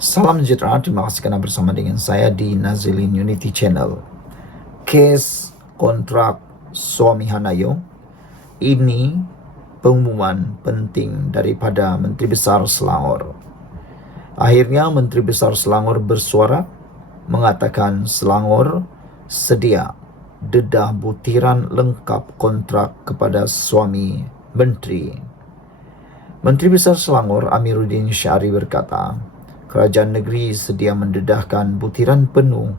Salam sejahtera, terima kasih karena bersama dengan saya di Nazilin Unity Channel. Kes kontrak suami Hanayo, ini pengumuman penting daripada Menteri Besar Selangor. Akhirnya Menteri Besar Selangor bersuara mengatakan Selangor sedia dedah butiran lengkap kontrak kepada suami Menteri. Menteri Besar Selangor Amiruddin Syari berkata, kerajaan negeri sedia mendedahkan butiran penuh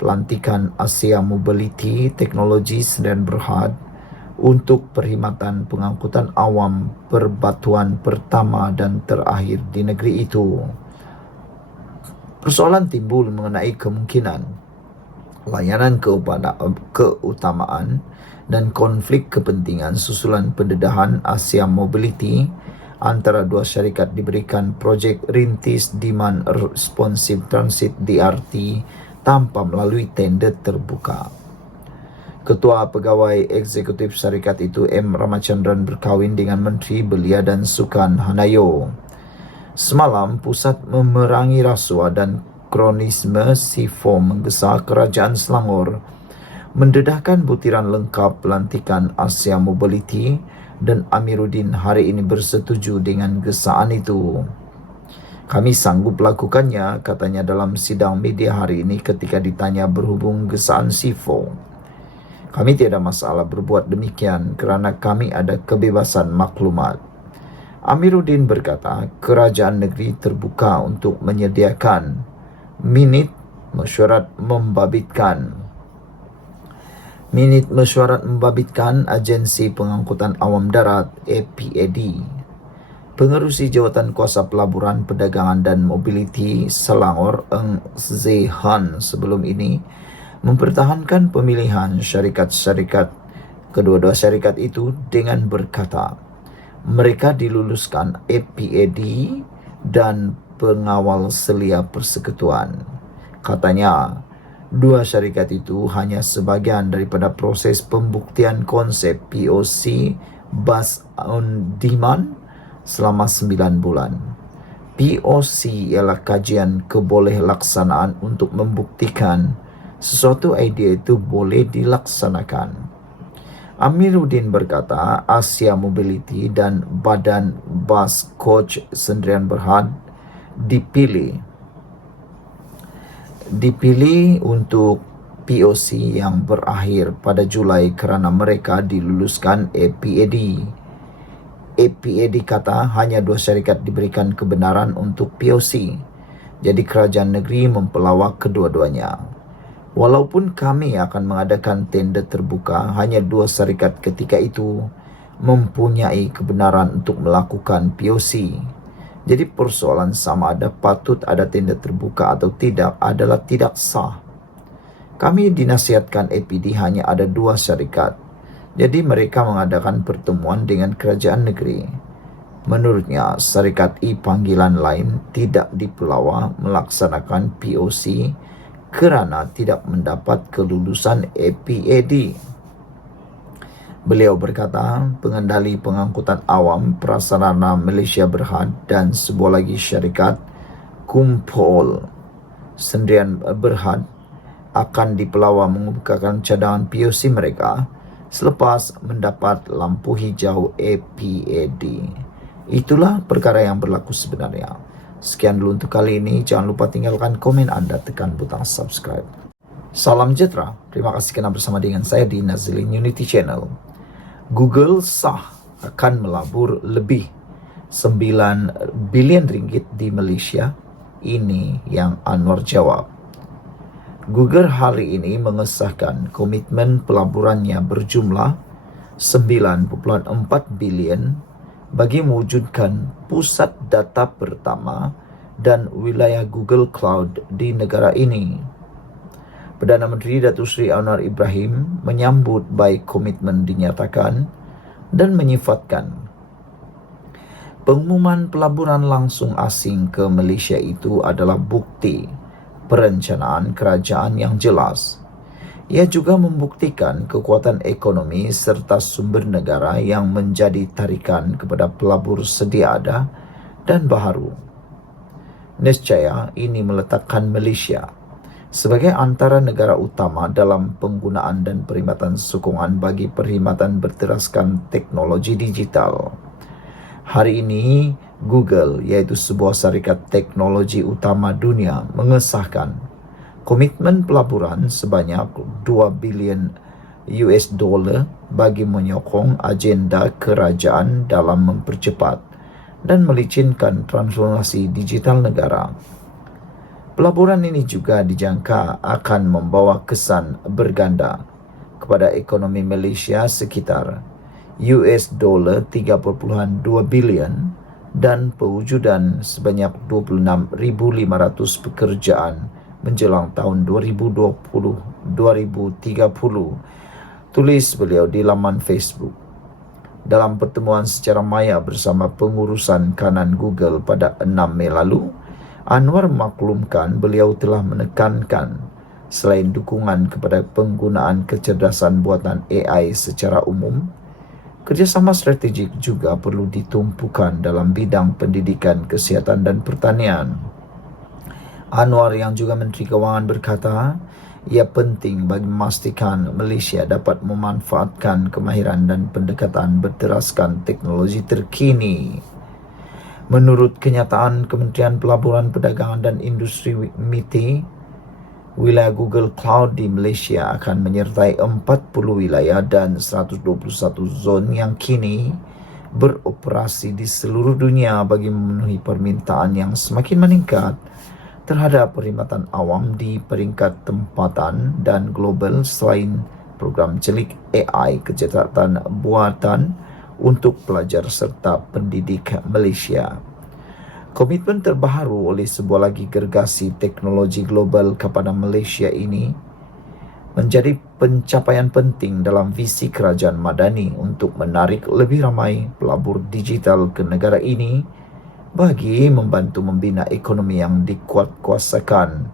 pelantikan Asia Mobility Teknologi Sdn Bhd untuk perkhidmatan pengangkutan awam perbatuan pertama dan terakhir di negeri itu. Persoalan timbul mengenai kemungkinan layanan keutamaan dan konflik kepentingan susulan pendedahan Asia Mobility antara dua syarikat diberikan projek rintis Demand Responsive Transit DRT tanpa melalui tender terbuka. Ketua Pegawai Eksekutif Syarikat itu M. Ramachandran berkahwin dengan Menteri Belia dan Sukan Hanayo. Semalam, pusat memerangi rasuah dan kronisme SIFO menggesa Kerajaan Selangor mendedahkan butiran lengkap pelantikan Asia Mobility dan Amiruddin hari ini bersetuju dengan gesaan itu. Kami sanggup lakukannya, katanya dalam sidang media hari ini ketika ditanya berhubung gesaan SIFO. Kami tiada masalah berbuat demikian kerana kami ada kebebasan maklumat. Amiruddin berkata, kerajaan negeri terbuka untuk menyediakan minit mesyuarat membabitkan Agensi Pengangkutan Awam Darat APAD. Pengerusi Jawatan Kuasa Pelaburan Perdagangan dan Mobiliti Selangor Eng Zehan sebelum ini mempertahankan pemilihan syarikat-syarikat kedua-dua syarikat itu dengan berkata mereka diluluskan APAD dan pengawal selia persekutuan. Katanya, dua syarikat itu hanya sebahagian daripada proses pembuktian konsep POC Bus on Demand selama 9 bulan. POC ialah kajian keboleh-laksanaan untuk membuktikan sesuatu idea itu boleh dilaksanakan. Amiruddin berkata Asia Mobility dan Badan Bus Coach Sdn Bhd dipilih untuk POC yang berakhir pada Julai kerana mereka diluluskan APAD. APAD kata hanya dua syarikat diberikan kebenaran untuk POC. Jadi kerajaan negeri mempelawak kedua-duanya. Walaupun kami akan mengadakan tender terbuka, hanya dua syarikat ketika itu mempunyai kebenaran untuk melakukan POC. Jadi persoalan sama ada patut ada tender terbuka atau tidak adalah tidak sah. Kami dinasihatkan APD hanya ada dua syarikat. Jadi mereka mengadakan pertemuan dengan kerajaan negeri. Menurutnya, syarikat panggilan lain tidak dipelawa melaksanakan POC kerana tidak mendapat kelulusan APAD. Beliau berkata, pengendali pengangkutan awam prasarana Malaysia Berhad dan sebuah lagi syarikat Kumpul Sdn Bhd akan dipelawa mengemukakan cadangan POC mereka selepas mendapat lampu hijau APAD. Itulah perkara yang berlaku sebenarnya. Sekian dulu untuk kali ini. Jangan lupa tinggalkan komen anda, tekan butang subscribe. Salam sejahtera. Terima kasih kerana bersama dengan saya di Nazilin Unity Channel. Google sah akan melabur lebih 9 bilion ringgit di Malaysia. Ini yang Anwar jawab. Google hari ini mengesahkan komitmen pelaburannya berjumlah 9.4 bilion bagi mewujudkan pusat data pertama dan wilayah Google Cloud di negara ini. Perdana Menteri Datuk Seri Anwar Ibrahim menyambut baik komitmen dinyatakan dan menyifatkan pengumuman pelaburan langsung asing ke Malaysia itu adalah bukti perencanaan kerajaan yang jelas. Ia juga membuktikan kekuatan ekonomi serta sumber negara yang menjadi tarikan kepada pelabur sedia ada dan baharu. Nescaya ini meletakkan Malaysia sebagai antara negara utama dalam penggunaan dan perkhidmatan sokongan bagi perkhidmatan berteraskan teknologi digital. Hari ini, Google, iaitu sebuah syarikat teknologi utama dunia, mengesahkan komitmen pelaburan sebanyak 2 bilion US dollar bagi menyokong agenda kerajaan dalam mempercepat dan melicinkan transformasi digital negara. Pelaburan ini juga dijangka akan membawa kesan berganda kepada ekonomi Malaysia sekitar US dollar 3.2 bilion dan pewujudan sebanyak 26,500 pekerjaan menjelang tahun 2020-2030, tulis beliau di laman Facebook. Dalam pertemuan secara maya bersama pengurusan kanan Google pada 6 Mei lalu, Anwar memaklumkan beliau telah menekankan selain dukungan kepada penggunaan kecerdasan buatan AI secara umum, kerjasama strategik juga perlu ditumpukan dalam bidang pendidikan, kesihatan dan pertanian. Anwar yang juga Menteri Kewangan berkata, ia penting bagi memastikan Malaysia dapat memanfaatkan kemahiran dan pendekatan berteraskan teknologi terkini. Menurut kenyataan Kementerian Pelaburan, Perdagangan dan Industri MITI, wilayah Google Cloud di Malaysia akan menyertai 40 wilayah dan 121 zon yang kini beroperasi di seluruh dunia bagi memenuhi permintaan yang semakin meningkat terhadap perkhidmatan awam di peringkat tempatan dan global selain program celik AI kecerdasan buatan untuk pelajar serta pendidik Malaysia. Komitmen terbaru oleh sebuah lagi gergasi teknologi global kepada Malaysia ini menjadi pencapaian penting dalam visi Kerajaan Madani untuk menarik lebih ramai pelabur digital ke negara ini bagi membantu membina ekonomi yang dikuasakan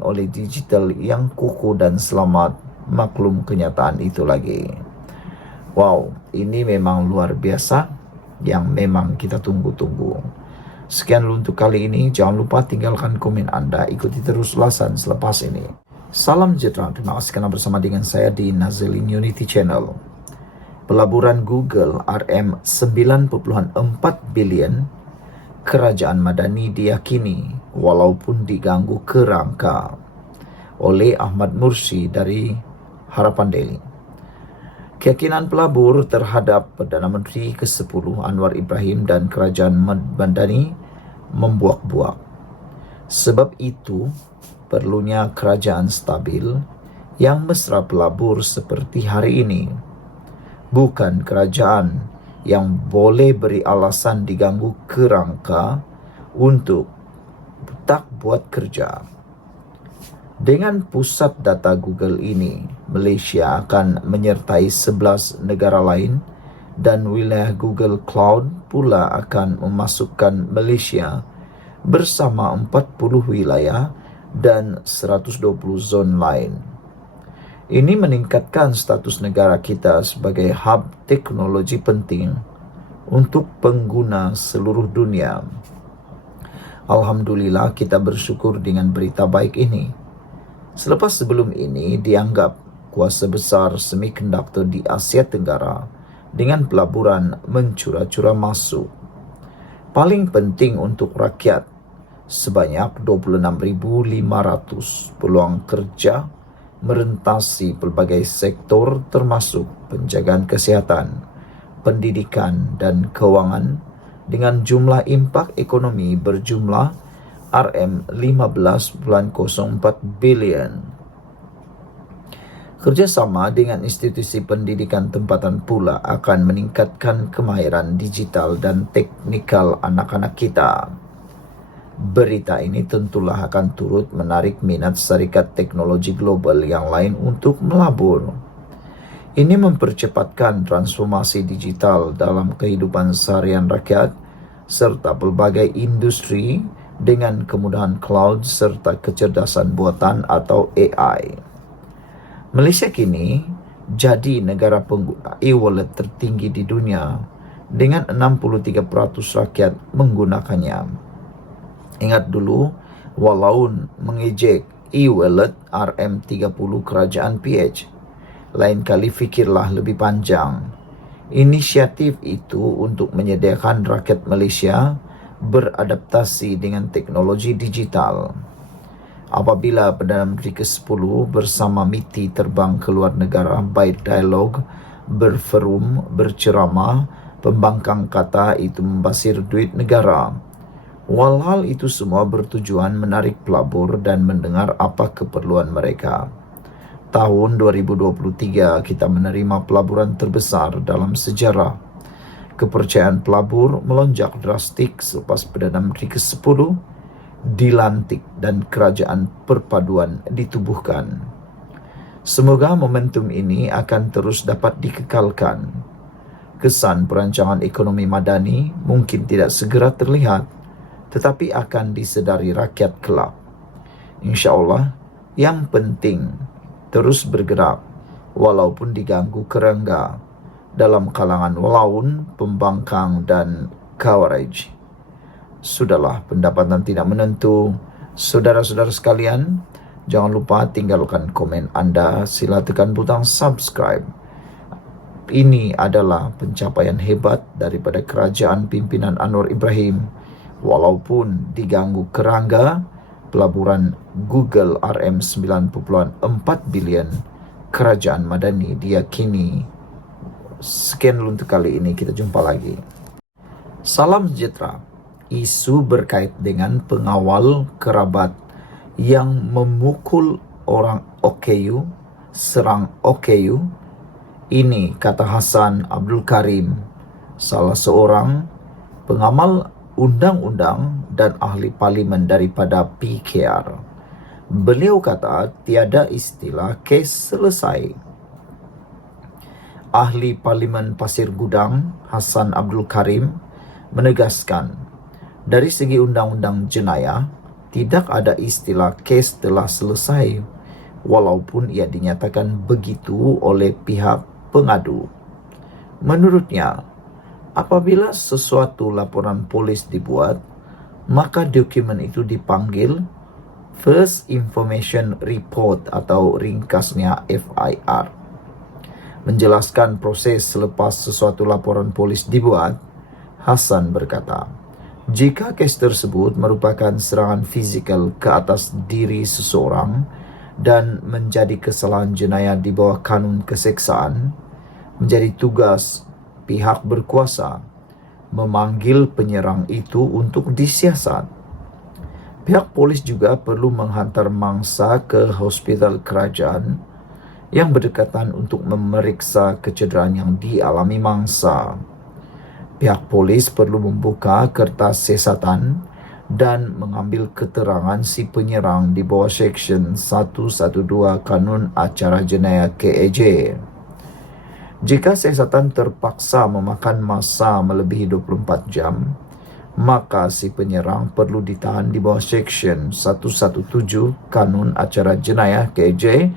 oleh digital yang kukuh dan selamat. Maklum kenyataan itu lagi. Wow, ini memang luar biasa yang memang kita tunggu-tunggu. Sekian dulu untuk kali ini. Jangan lupa tinggalkan komen anda. Ikuti terus ulasan selepas ini. Salam sejahtera. Terima kasih kerana bersama dengan saya di Nazilin Unity Channel. Pelaburan Google RM9.4 bilion Kerajaan Madani diyakini walaupun diganggu kerangka oleh Ahmad Mursi dari Harapan Daily. Keyakinan pelabur terhadap Perdana Menteri ke-10 Anwar Ibrahim dan Kerajaan Madani membuak-buak. Sebab itu, perlunya kerajaan stabil yang mesra pelabur seperti hari ini. Bukan kerajaan yang boleh beri alasan diganggu kerangka untuk tak buat kerja. Dengan pusat data Google ini, Malaysia akan menyertai 11 negara lain dan wilayah Google Cloud pula akan memasukkan Malaysia bersama 40 wilayah dan 120 zon lain. Ini meningkatkan status negara kita sebagai hub teknologi penting untuk pengguna seluruh dunia. Alhamdulillah, kita bersyukur dengan berita baik ini. Selepas sebelum ini dianggap kuasa besar semikonduktor di Asia Tenggara dengan pelaburan mencura-cura masuk. Paling penting untuk rakyat, sebanyak 26,500 peluang kerja merentasi pelbagai sektor termasuk penjagaan kesihatan, pendidikan dan kewangan dengan jumlah impak ekonomi berjumlah RM15.04 bilion. Kerjasama dengan institusi pendidikan tempatan pula akan meningkatkan kemahiran digital dan teknikal anak-anak kita. Berita ini tentulah akan turut menarik minat syarikat teknologi global yang lain untuk melabur. Ini mempercepatkan transformasi digital dalam kehidupan seharian rakyat serta pelbagai industri dengan kemudahan cloud serta kecerdasan buatan atau AI. Malaysia kini jadi negara pengguna e-wallet tertinggi di dunia dengan 63% rakyat menggunakannya. Ingat dulu, Walaun mengejek e-wallet RM30 Kerajaan PH. Lain kali fikirlah lebih panjang. Inisiatif itu untuk menyediakan rakyat Malaysia beradaptasi dengan teknologi digital. Apabila Perdana Menteri ke-10 bersama MITI terbang ke luar negara, baik dialog, berforum, berceramah, pembangkang kata itu membasir duit negara. Walhal itu semua bertujuan menarik pelabur dan mendengar apa keperluan mereka. Tahun 2023 kita menerima pelaburan terbesar dalam sejarah. Kepercayaan pelabur melonjak drastik selepas Perdana Menteri ke-10 dilantik dan kerajaan perpaduan ditubuhkan. Semoga momentum ini akan terus dapat dikekalkan. Kesan perancangan ekonomi madani mungkin tidak segera terlihat, tetapi akan disedari rakyat kelak. InsyaAllah, yang penting terus bergerak walaupun diganggu kerengga dalam kalangan walaun, pembangkang dan Khawarij. Sudahlah, pendapatan tidak menentu. Saudara-saudara sekalian, jangan lupa tinggalkan komen Anda, sila tekan butang subscribe. Ini adalah pencapaian hebat daripada kerajaan pimpinan Anwar Ibrahim. Walaupun diganggu kerangga, pelaburan Google RM9.4 bilion kerajaan madani diyakini. Sekian dulu untuk kali ini, kita jumpa lagi. Salam sejahtera. Isu berkait dengan pengawal kerabat yang memukul orang OKU, serang OKU. Ini kata Hassan Abdul Karim, salah seorang pengamal undang-undang dan ahli parlimen daripada PKR. Beliau kata tiada istilah kes selesai. Ahli Parlimen Pasir Gudang Hassan Abdul Karim menegaskan, dari segi undang-undang jenayah tidak ada istilah kes telah selesai, walaupun ia dinyatakan begitu oleh pihak pengadu. Menurutnya, apabila sesuatu laporan polis dibuat, maka dokumen itu dipanggil First Information Report atau ringkasnya FIR. Menjelaskan proses selepas sesuatu laporan polis dibuat, Hassan berkata, jika kes tersebut merupakan serangan fizikal ke atas diri seseorang dan menjadi kesalahan jenayah di bawah kanun keseksaan, menjadi tugas pihak berkuasa memanggil penyerang itu untuk disiasat. Pihak polis juga perlu menghantar mangsa ke hospital kerajaan yang berdekatan untuk memeriksa kecederaan yang dialami mangsa. Pihak polis perlu membuka kertas siasatan dan mengambil keterangan si penyerang di bawah Seksyen 112 Kanun Acara Jenayah KAJ. Jika siasatan terpaksa memakan masa melebihi 24 jam, maka si penyerang perlu ditahan di bawah Seksyen 117 Kanun Acara Jenayah KAJ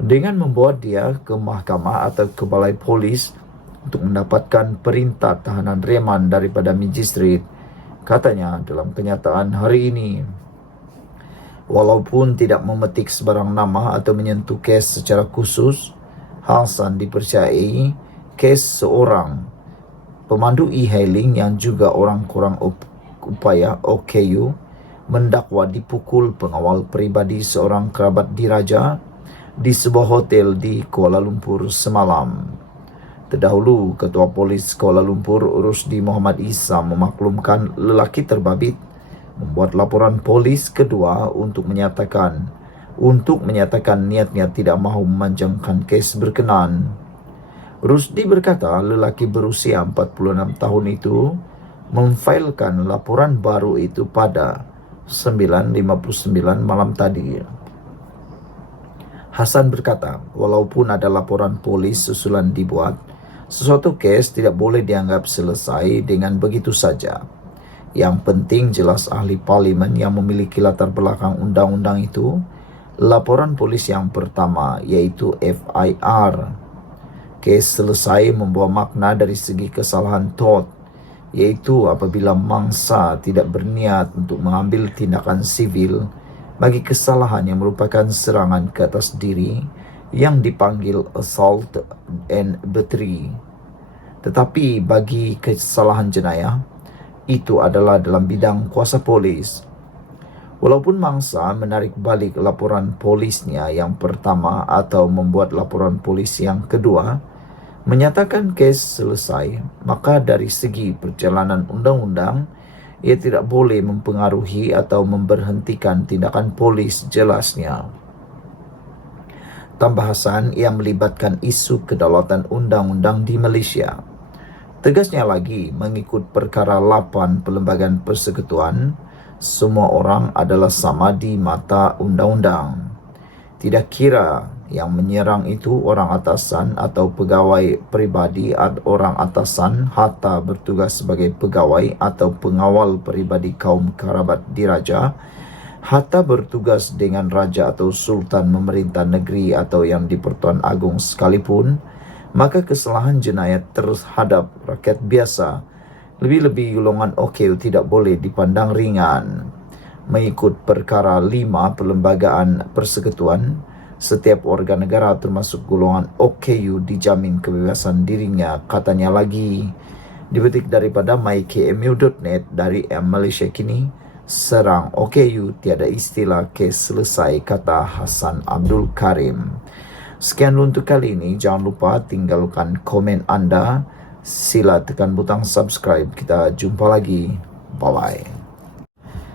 dengan membawa dia ke mahkamah atau ke balai polis untuk mendapatkan perintah tahanan reman daripada Magistrate, katanya dalam kenyataan hari ini. Walaupun tidak memetik sebarang nama atau menyentuh kes secara khusus, Hassan dipercayai kes seorang pemandu e-hailing yang juga orang kurang upaya OKU mendakwa dipukul pengawal peribadi seorang kerabat diraja di sebuah hotel di Kuala Lumpur semalam. Terdahulu, Ketua Polis Kuala Lumpur Rusdi Muhammad Isa memaklumkan lelaki terbabit membuat laporan polis kedua untuk menyatakan niatnya tidak mahu memanjangkan kes berkenaan. Rusdi berkata lelaki berusia 46 tahun itu memfailkan laporan baru itu pada 9.59 malam tadi. Hassan berkata, walaupun ada laporan polis susulan dibuat, sesuatu kes tidak boleh dianggap selesai dengan begitu saja. Yang penting jelas ahli parlimen yang memiliki latar belakang undang-undang itu, laporan polis yang pertama yaitu FIR. Kes selesai membawa makna dari segi kesalahan TOT. yaitu apabila mangsa tidak berniat untuk mengambil tindakan sivil bagi kesalahan yang merupakan serangan ke atas diri yang dipanggil assault and battery. Tetapi bagi kesalahan jenayah, itu adalah dalam bidang kuasa polis. Walaupun mangsa menarik balik laporan polisnya yang pertama atau membuat laporan polis yang kedua, menyatakan kes selesai, maka dari segi perjalanan undang-undang, ia tidak boleh mempengaruhi atau memberhentikan tindakan polis jelasnya. Tambahan yang melibatkan isu kedaulatan undang-undang di Malaysia. Tegasnya lagi, mengikut perkara 8 Perlembagaan Persekutuan, semua orang adalah sama di mata undang-undang. Tidak kira yang menyerang itu orang atasan atau pegawai peribadi atau orang atasan hatta bertugas sebagai pegawai atau pengawal peribadi kaum kerabat diraja, hatta bertugas dengan raja atau sultan memerintah negeri atau yang di Pertuan Agong sekalipun, maka kesalahan jenayah terhadap rakyat biasa, lebih-lebih golongan OKU, tidak boleh dipandang ringan. Mengikut perkara 5 Perlembagaan Persekutuan, setiap warga negara termasuk golongan OKU dijamin kebebasan dirinya. Katanya lagi, dipetik daripada mykmu.net dari Malaysia Kini, serang OKU tiada istilah kes selesai, kata Hassan Abdul Karim. Sekian untuk kali ini, jangan lupa tinggalkan komen anda, sila tekan butang subscribe, kita jumpa lagi, bye-bye.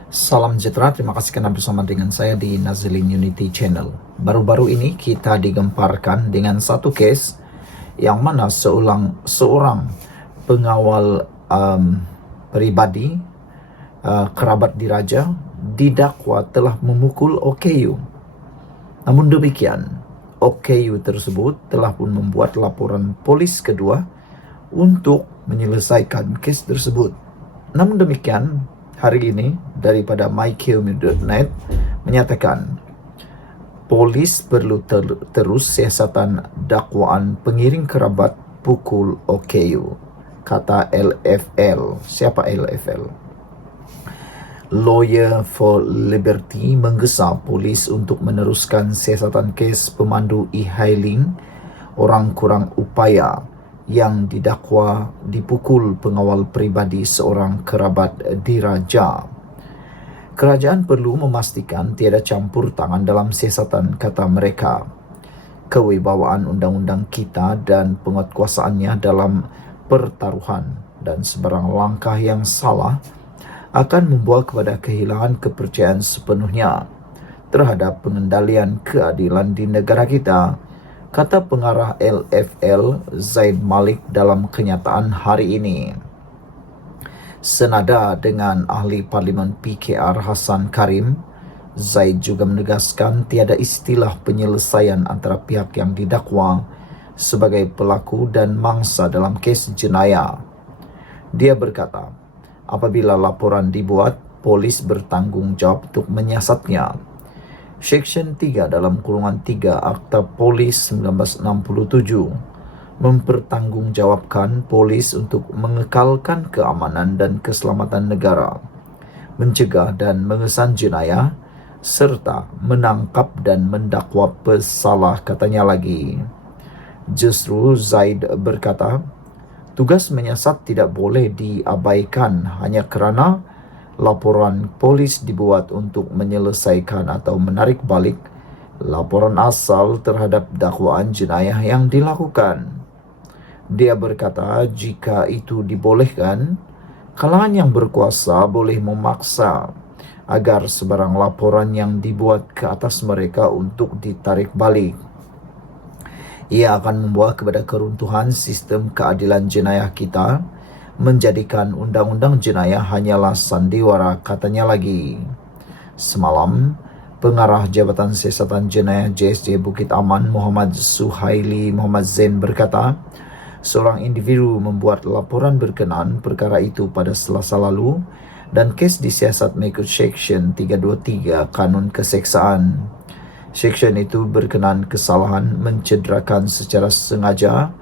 Salam sejahtera, terima kasih karena bersama dengan saya di Nazilin Unity Channel. Baru-baru ini kita digemparkan dengan satu kes yang mana seorang pengawal peribadi kerabat diraja didakwa telah memukul OKU. Namun demikian, OKU tersebut telah pun membuat laporan polis kedua untuk menyelesaikan kes tersebut. Namun demikian, hari ini daripada mykmu.net menyatakan polis perlu terus siasatan dakwaan pengiring kerabat pukul OKU, kata LFL. Siapa LFL? Lawyer for Liberty menggesa polis untuk meneruskan siasatan kes pemandu e-hailing orang kurang upaya yang didakwa dipukul pengawal peribadi seorang kerabat diraja. Kerajaan perlu memastikan tiada campur tangan dalam siasatan, kata mereka. Kewibawaan undang-undang kita dan penguatkuasaannya dalam pertaruhan dan sebarang langkah yang salah akan membawa kepada kehilangan kepercayaan sepenuhnya terhadap pengendalian keadilan di negara kita, kata pengarah LFL Zaid Malik dalam kenyataan hari ini. Senada dengan ahli Parlimen PKR Hassan Karim, Zaid juga menegaskan tiada istilah penyelesaian antara pihak yang didakwa sebagai pelaku dan mangsa dalam kes jenayah. Dia berkata, apabila laporan dibuat, polis bertanggungjawab untuk menyiasatnya. Seksyen 3 dalam kurungan 3 Akta Polis 1967 mempertanggungjawabkan polis untuk mengekalkan keamanan dan keselamatan negara, mencegah dan mengesan jenayah, serta menangkap dan mendakwa pesalah, katanya lagi. Justru Zaid berkata, tugas menyiasat tidak boleh diabaikan hanya kerana laporan polis dibuat untuk menyelesaikan atau menarik balik laporan asal terhadap dakwaan jenayah yang dilakukan. Dia berkata, jika itu dibolehkan, kalangan yang berkuasa boleh memaksa agar sebarang laporan yang dibuat ke atas mereka untuk ditarik balik. Ia akan membawa kepada keruntuhan sistem keadilan jenayah kita, menjadikan undang-undang jenayah hanyalah sandiwara, katanya lagi. Semalam, pengarah Jabatan Siasatan Jenayah JSJ Bukit Aman Muhammad Suhaili Muhammad Zain berkata, seorang individu membuat laporan berkenaan perkara itu pada Selasa lalu dan kes disiasat mengikut Seksyen 323 Kanun Keseksaan. Seksyen itu berkenaan kesalahan mencederakan secara sengaja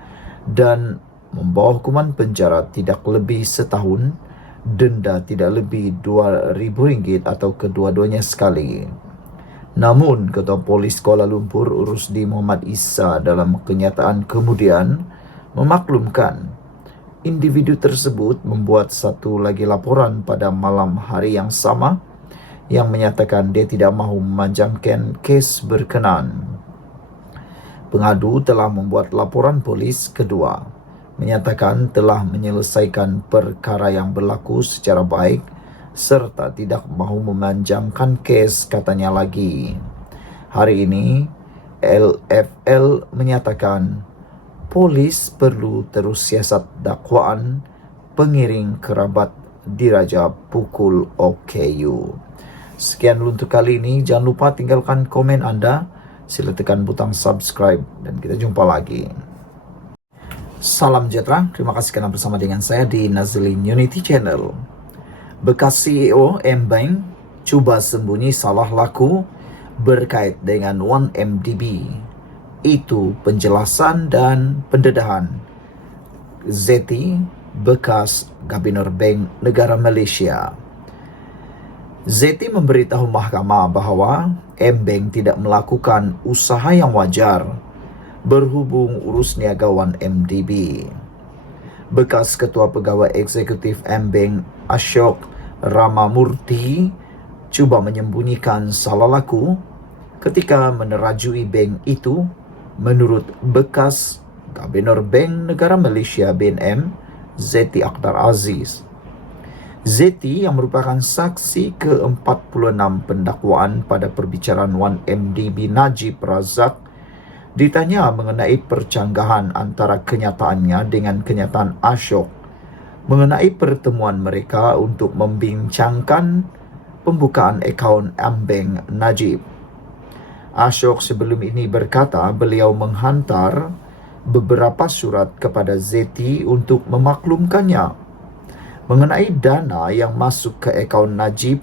dan membawa hukuman penjara tidak lebih setahun, denda tidak lebih RM2.000 atau kedua-duanya sekali. Namun, Ketua Polis Kuala Lumpur Urusdi Muhammad Isa dalam kenyataan kemudian memaklumkan individu tersebut membuat satu lagi laporan pada malam hari yang sama yang menyatakan dia tidak mahu memanjangkan kes berkenaan. Pengadu telah membuat laporan polis kedua, menyatakan telah menyelesaikan perkara yang berlaku secara baik serta tidak mahu memanjangkan kes, katanya lagi. Hari ini, LFL menyatakan polis perlu terus siasat dakwaan pengiring kerabat diraja pukul OKU. Sekian untuk kali ini. Jangan lupa tinggalkan komen Anda. Sila tekan butang subscribe dan kita jumpa lagi. Salam sejahtera. Terima kasih kerana bersama dengan saya di Nazlin Unity Channel. Bekas CEO M-Bank cuba sembunyi salah laku berkait dengan 1MDB. Itu penjelasan dan pendedahan Zeti, bekas Gubernur Bank Negara Malaysia. Zeti memberitahu mahkamah bahawa M-Bank tidak melakukan usaha yang wajar berhubung urus niaga 1MDB. Bekas Ketua Pegawai Eksekutif M-Bank Ashok Ramamurthy cuba menyembunyikan salah laku ketika menerajui bank itu, menurut bekas Gubernur Bank Negara Malaysia BNM Zeti Akhtar Aziz. Zeti yang merupakan saksi ke-46 pendakwaan pada perbicaraan 1MDB Najib Razak ditanya mengenai percanggahan antara kenyataannya dengan kenyataan Ashok mengenai pertemuan mereka untuk membincangkan pembukaan akaun M-Bank Najib. Ashok sebelum ini berkata beliau menghantar beberapa surat kepada Zeti untuk memaklumkannya mengenai dana yang masuk ke akaun Najib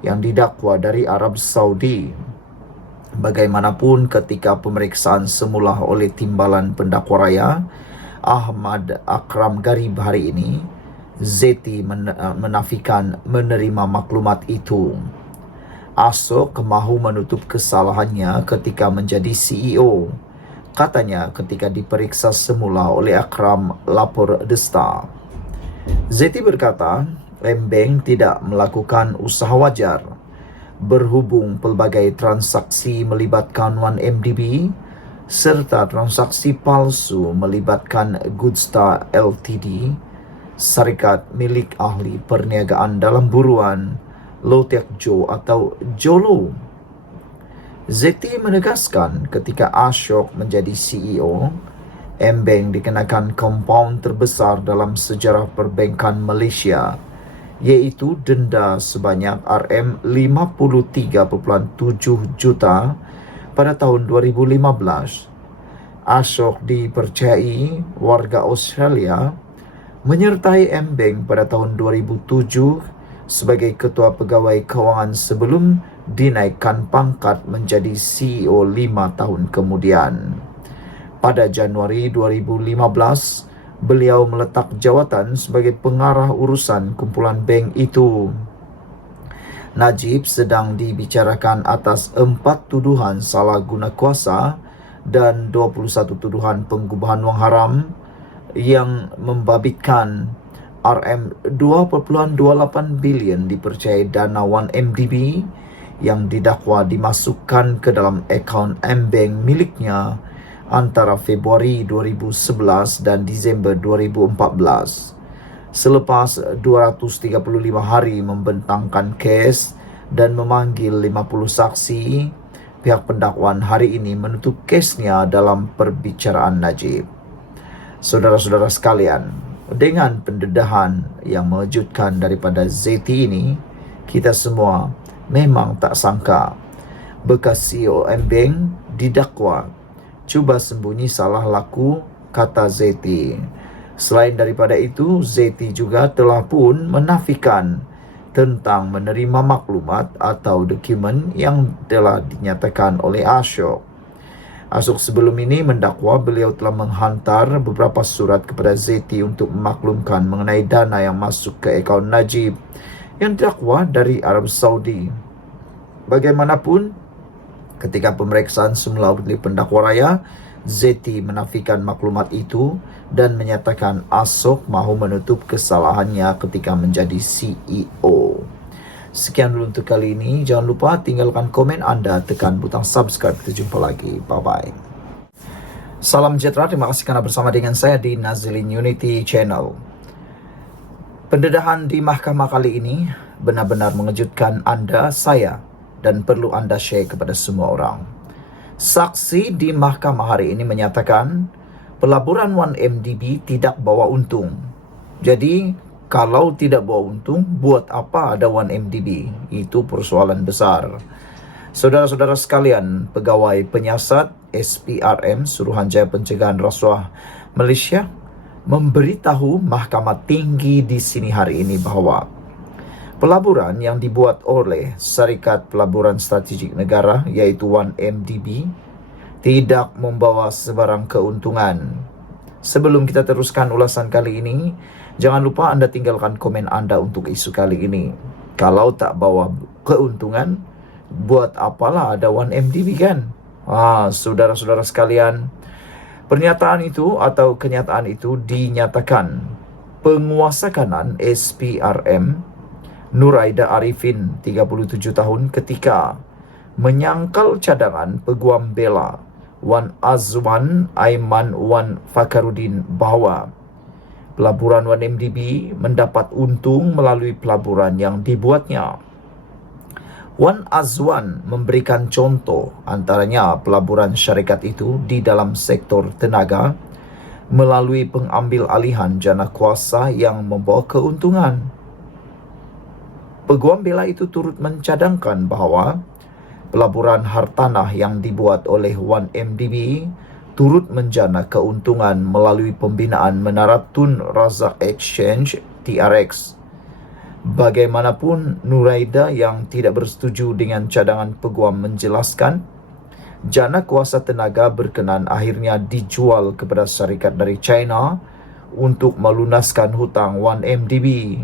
yang didakwa dari Arab Saudi. Bagaimanapun, ketika pemeriksaan semula oleh Timbalan Pendakwa Raya Ahmad Akram Garib hari ini, Zeti menafikan menerima maklumat itu. Ashok mahu menutup kesalahannya ketika menjadi CEO. Katanya ketika diperiksa semula oleh Akram lapor The Star. Zeti berkata, M-Bank tidak melakukan usaha wajar berhubung pelbagai transaksi melibatkan 1MDB serta transaksi palsu melibatkan Goodstar Ltd, syarikat milik ahli perniagaan dalam buruan Low Tech Jo atau Jolo. Zeti menegaskan ketika Ashok menjadi CEO, M-Bank dikenakan kompaun terbesar dalam sejarah perbankan Malaysia, iaitu denda sebanyak RM53.7 juta pada tahun 2015. Ashok dipercayai warga Australia menyertai M-Bank pada tahun 2007 sebagai Ketua Pegawai Kewangan sebelum dinaikkan pangkat menjadi CEO 5 tahun kemudian. Pada Januari 2015, beliau meletak jawatan sebagai pengarah urusan kumpulan bank itu. Najib sedang dibicarakan atas 4 tuduhan salah guna kuasa dan 21 tuduhan pengubahan wang haram yang membabitkan RM2.28 bilion dipercayai dana 1MDB yang didakwa dimasukkan ke dalam akaun M-Bank miliknya antara Februari 2011 dan Disember 2014. Selepas 235 hari membentangkan kes dan memanggil 50 saksi, pihak pendakwaan hari ini menutup kesnya dalam perbicaraan Najib. Saudara-saudara sekalian, dengan pendedahan yang mengejutkan daripada Zeti ini, kita semua memang tak sangka bekas CEO M-Bank didakwa cuba sembunyi salah laku, kata Zeti. Selain daripada itu, Zeti juga telah pun menafikan tentang menerima maklumat atau dokumen yang telah dinyatakan oleh Ashok. Asok sebelum ini mendakwa beliau telah menghantar beberapa surat kepada Zeti untuk memaklumkan mengenai dana yang masuk ke akaun Najib yang didakwa dari Arab Saudi. Bagaimanapun, ketika pemeriksaan semula oleh pendakwa raya, Zeti menafikan maklumat itu dan menyatakan Asok mahu menutup kesalahannya ketika menjadi CEO. Sekian dulu untuk kali ini. Jangan lupa tinggalkan komen anda, tekan butang subscribe. Kita jumpa lagi. Bye-bye. Salam sejahtera. Terima kasih karena bersama dengan saya di Nazilin Unity Channel. Pendedahan di mahkamah kali ini benar-benar mengejutkan anda, saya, dan perlu anda share kepada semua orang. Saksi di mahkamah hari ini menyatakan pelaburan 1MDB tidak bawa untung. Jadi, kalau tidak bawa untung, buat apa ada 1MDB? Itu persoalan besar. Saudara-saudara sekalian, pegawai penyiasat SPRM, Suruhanjaya Pencegahan Rasuah Malaysia, memberitahu Mahkamah Tinggi di sini hari ini bahawa pelaburan yang dibuat oleh Syarikat Pelaburan Strategik Negara, iaitu 1MDB, tidak membawa sebarang keuntungan. Sebelum kita teruskan ulasan kali ini, jangan lupa anda tinggalkan komen anda untuk isu kali ini. Kalau tak bawa keuntungan, buat apalah ada 1MDB kan? Saudara-saudara sekalian, pernyataan itu atau kenyataan itu dinyatakan penguasa kanan SPRM Nuraida Arifin, 37 tahun, ketika menyangkal cadangan Peguam Bela Wan Azwan Aiman Wan Fakarudin bahawa pelaburan 1MDB mendapat untung melalui pelaburan yang dibuatnya. Wan Azwan memberikan contoh antaranya pelaburan syarikat itu di dalam sektor tenaga melalui pengambil alihan jana kuasa yang membawa keuntungan. Peguam Bela itu turut mencadangkan bahawa pelaburan hartanah yang dibuat oleh 1MDB turut menjana keuntungan melalui pembinaan Menara Tun Razak Exchange TRX. Bagaimanapun, Nuraida yang tidak bersetuju dengan cadangan peguam menjelaskan, jana kuasa tenaga berkenan akhirnya dijual kepada syarikat dari China untuk melunaskan hutang 1MDB.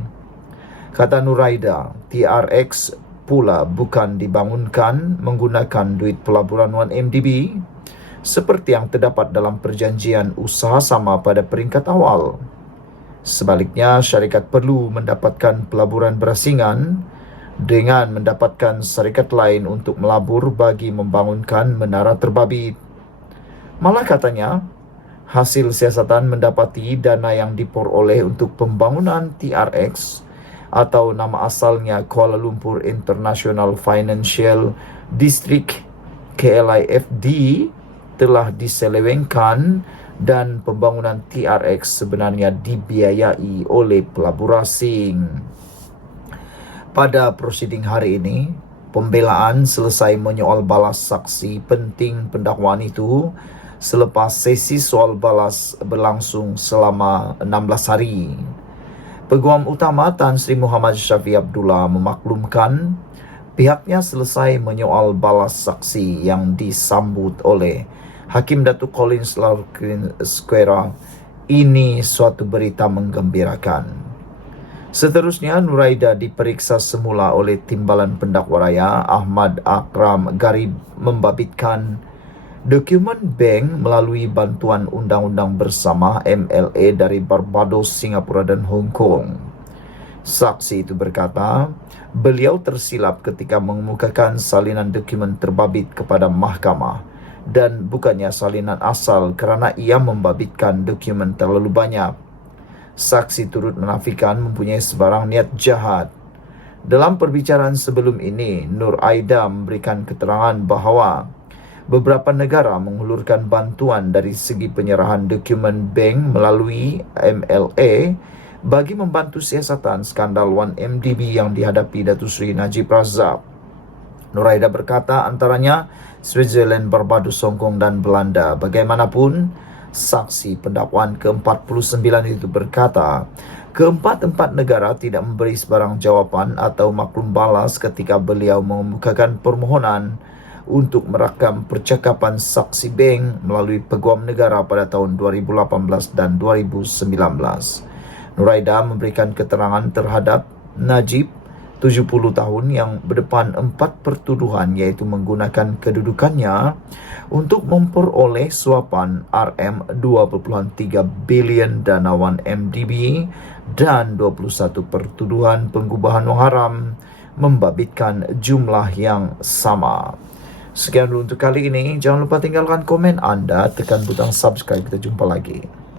Kata Nuraida, TRX pula bukan dibangunkan menggunakan duit pelaburan 1MDB seperti yang terdapat dalam perjanjian usaha sama pada peringkat awal. Sebaliknya, syarikat perlu mendapatkan pelaburan berasingan dengan mendapatkan syarikat lain untuk melabur bagi membangunkan menara terbabit. Malah katanya, hasil siasatan mendapati dana yang diperoleh untuk pembangunan TRX atau nama asalnya Kuala Lumpur International Financial District KLIFD telah diselewengkan dan pembangunan TRX sebenarnya dibiayai oleh pelabur asing. Pada prosiding hari ini, pembelaan selesai menyoal balas saksi penting pendakwaan itu selepas sesi soal balas berlangsung selama 16 hari. Peguam utama Tan Sri Muhammad Syafiee Abdullah memaklumkan pihaknya selesai menyoal balas saksi yang disambut oleh Hakim Datuk Collins Larkin Square. Ini suatu berita menggembirakan. Seterusnya, Nuraida diperiksa semula oleh Timbalan Pendakwa Raya Ahmad Akram Garib membabitkan dokumen bank melalui bantuan undang-undang bersama MLA dari Barbados, Singapura dan Hong Kong. Saksi itu berkata, beliau tersilap ketika mengemukakan salinan dokumen terbabit kepada mahkamah dan bukannya salinan asal kerana ia membabitkan dokumen terlalu banyak. Saksi turut menafikan mempunyai sebarang niat jahat. Dalam perbicaraan sebelum ini, Nur Aida memberikan keterangan bahawa beberapa negara menghulurkan bantuan dari segi penyerahan dokumen bank melalui MLA bagi membantu siasatan skandal 1MDB yang dihadapi Datuk Seri Najib Razak. Nuraida berkata antaranya Switzerland, Barbados, Hong Kong dan Belanda. Bagaimanapun, saksi pendakwaan ke-49 itu berkata, keempat-empat negara tidak memberi sebarang jawapan atau maklum balas ketika beliau mengemukakan permohonan untuk merakam percakapan saksi bank melalui Peguam Negara pada tahun 2018 dan 2019. Nuraida memberikan keterangan terhadap Najib, 70 tahun, yang berdepan 4 pertuduhan, iaitu menggunakan kedudukannya untuk memperoleh suapan RM2.3 bilion dana 1MDB dan 21 pertuduhan pengubahan wang haram membabitkan jumlah yang sama. Sekian dulu untuk kali ini. Jangan lupa tinggalkan komen anda, tekan butang subscribe. Kita jumpa lagi.